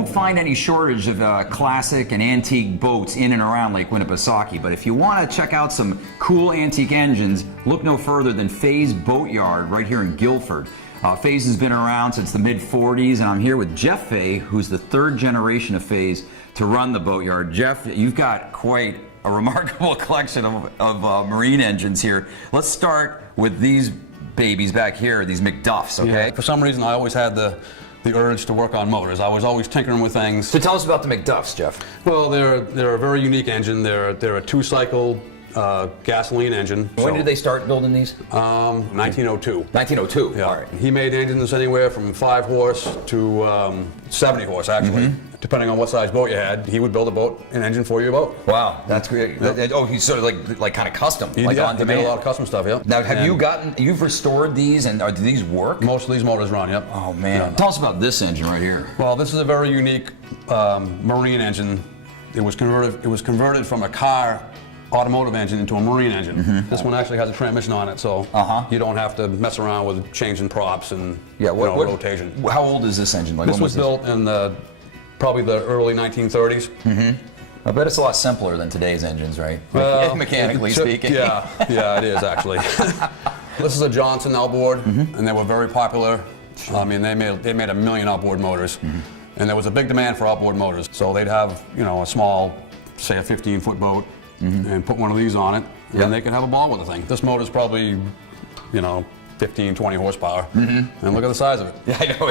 won't find any shortage of classic and antique boats in and around Lake Winnipesaukee, but if you want to check out some cool antique engines, look no further than Faye's Boatyard right here in Guilford. Faye's has been around since the mid-40s, and I'm here with Jeff Faye, who's the third generation of Faye's to run the Boatyard. Jeff, you've got quite a remarkable collection of marine engines here. Let's start with these babies back here, these McDuffs, okay? Yeah. For some reason, I always had the urge to work on motors. I was always tinkering with things. So tell us about the McDuffs, Jeff. Well, they're a very unique engine. They're a two-cycle gasoline engine. When did they start building these? 1902. 1902. Yeah. All right. He made engines anywhere from 5 horse to 70 horse, actually. Depending on what size boat you had, he would build an engine for your boat. Wow, that's great. Yep. Oh, he's sort of like kind of custom, He on did demand. a lot of custom stuff, yeah. Now, you've restored these, and do these work? Most of these motors run, yep. Oh man. Yeah. Tell us about this engine right here. Well, this is a very unique marine engine. It was converted from a car automotive engine into a marine engine. This one actually has a transmission on it, so you don't have to mess around with changing props and rotation. How old is this engine? Like, this was built in probably the early 1930s. I bet it's a lot simpler than today's engines, right? Well, mechanically speaking. Yeah, it is actually. This is a Johnson outboard, and they were very popular. I mean, they made 1 million outboard motors, and there was a big demand for outboard motors. So they'd have, a small, say a 15-foot boat, and put one of these on it, and they could have a ball with the thing. This motor's probably, 15, 20 horsepower, and look at the size of it. Yeah, I know,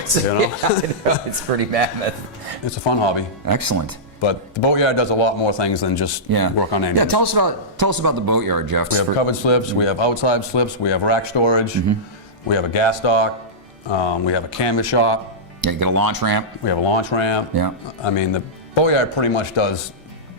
it's pretty mammoth. It's a fun hobby. Excellent. But the Boatyard does a lot more things than just work on engines. Yeah, tell us about the Boatyard, Jeff. We have covered slips, we have outside slips, we have rack storage, we have a gas dock, we have a canvas shop. Yeah, you got a launch ramp. We have a launch ramp. Yeah. I mean, the Boatyard pretty much does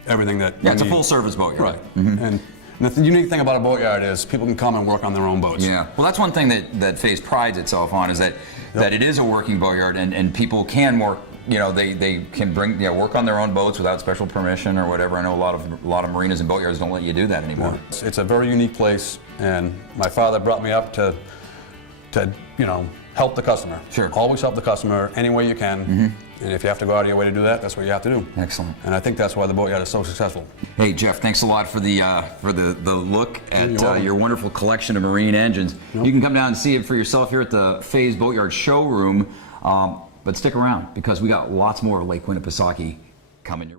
everything that you it's need. a full-service Boatyard. Right. And the unique thing about a Boatyard is people can come and work on their own boats. Yeah. Well, that's one thing that Faye's prides itself on, is that it is a working boatyard, and people can work. They can work on their own boats without special permission or whatever. I know a lot of marinas and boatyards don't let you do that anymore. Yeah. It's a very unique place, and my father brought me up to help the customer. Sure. Always help the customer any way you can. And if you have to go out of your way to do that, that's what you have to do. Excellent. And I think that's why the Boatyard is so successful. Hey Jeff, thanks a lot for the look at your wonderful collection of marine engines. You can come down and see it for yourself here at the Faye's Boatyard showroom. But stick around, because we got lots more of Lake Winnipesaukee coming your way.